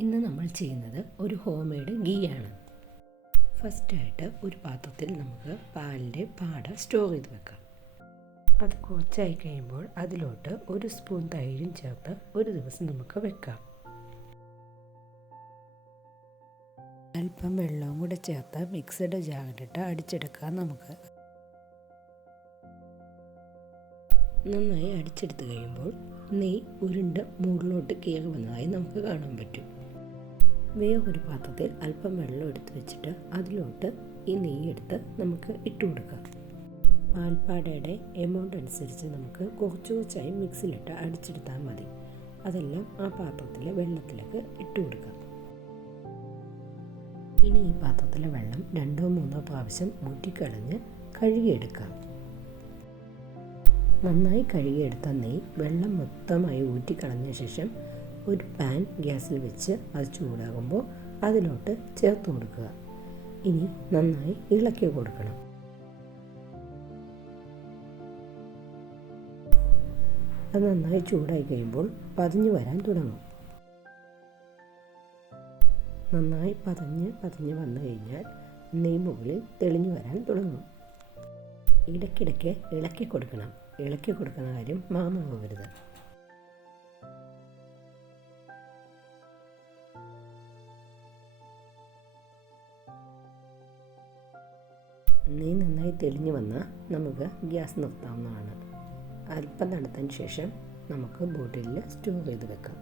ഇന്ന് നമ്മൾ ചെയ്യുന്നത് ഒരു ഹോം മെയ്ഡ് ഗീ ആണ്. ഫസ്റ്റായിട്ട് ഒരു പാത്രത്തിൽ നമുക്ക് പാലിൻ്റെ പാട സ്റ്റോർ ചെയ്ത് വെക്കാം. അത് കുറച്ചായി കഴിയുമ്പോൾ അതിലോട്ട് 1 സ്പൂൺ തൈരും ചേർത്ത് ഒരു ദിവസം നമുക്ക് വെക്കാം. അല്പം വെള്ളവും കൂടെ ചേർത്ത് മിക്സഡ് ജാറിലിട്ട് അടിച്ചെടുക്കാം. നമുക്ക് നന്നായി അടിച്ചെടുത്ത് കഴിയുമ്പോൾ നെയ്യ് ഉരുണ്ട് മുകളിലോട്ട് കയറി വന്നതായി നമുക്ക് കാണാൻ പറ്റും. വേറൊരു പാത്രത്തിൽ അല്പം വെള്ളം എടുത്ത് വെച്ചിട്ട് അതിലോട്ട് ഈ നെയ്യ് എടുത്ത് നമുക്ക് ഇട്ട് കൊടുക്കാം. പാൽപ്പാടയുടെ എമൗണ്ട് അനുസരിച്ച് നമുക്ക് കുറച്ച് കുറച്ചായി മിക്സിയിലിട്ട് അടിച്ചെടുത്താൽ മതി. അതെല്ലാം ആ പാത്രത്തിലെ വെള്ളത്തിലേക്ക് ഇട്ട് കൊടുക്കാം. ഇനി ഈ പാത്രത്തിലെ വെള്ളം 2-3 പ്രാവശ്യം ഊറ്റിക്കളഞ്ഞ് കഴുകിയെടുക്കാം. നന്നായി കഴുകിയെടുത്ത നെയ്യ് വെള്ളം മൊത്തമായി ഊറ്റിക്കളഞ്ഞ ശേഷം ഒരു പാൻ ഗ്യാസിൽ വെച്ച് അത് ചൂടാകുമ്പോൾ അതിലോട്ട് ചേർത്ത് കൊടുക്കുക. ഇനി നന്നായി ഇളക്കി കൊടുക്കണം. അത് നന്നായി ചൂടായി കഴിയുമ്പോൾ പതിഞ്ഞു വരാൻ തുടങ്ങും. നന്നായി പതിഞ്ഞ് വന്നു കഴിഞ്ഞാൽ നെയ്യ് മുകളിൽ തെളിഞ്ഞു വരാൻ തുടങ്ങും. ഇടയ്ക്കിടയ്ക്ക് ഇളക്കി കൊടുക്കണം. ഇളക്കി കൊടുക്കുന്ന കാര്യം മറന്നു പോകരുത്. നെയ്യ് നന്നായി തെളിഞ്ഞു വന്നാൽ നമുക്ക് ഗ്യാസ് നിർത്താവുന്നതാണ്. അല്പം തണുത്തതിന് ശേഷം നമുക്ക് ബോട്ടിലിൽ സ്റ്റോർ ചെയ്ത് വെക്കാം.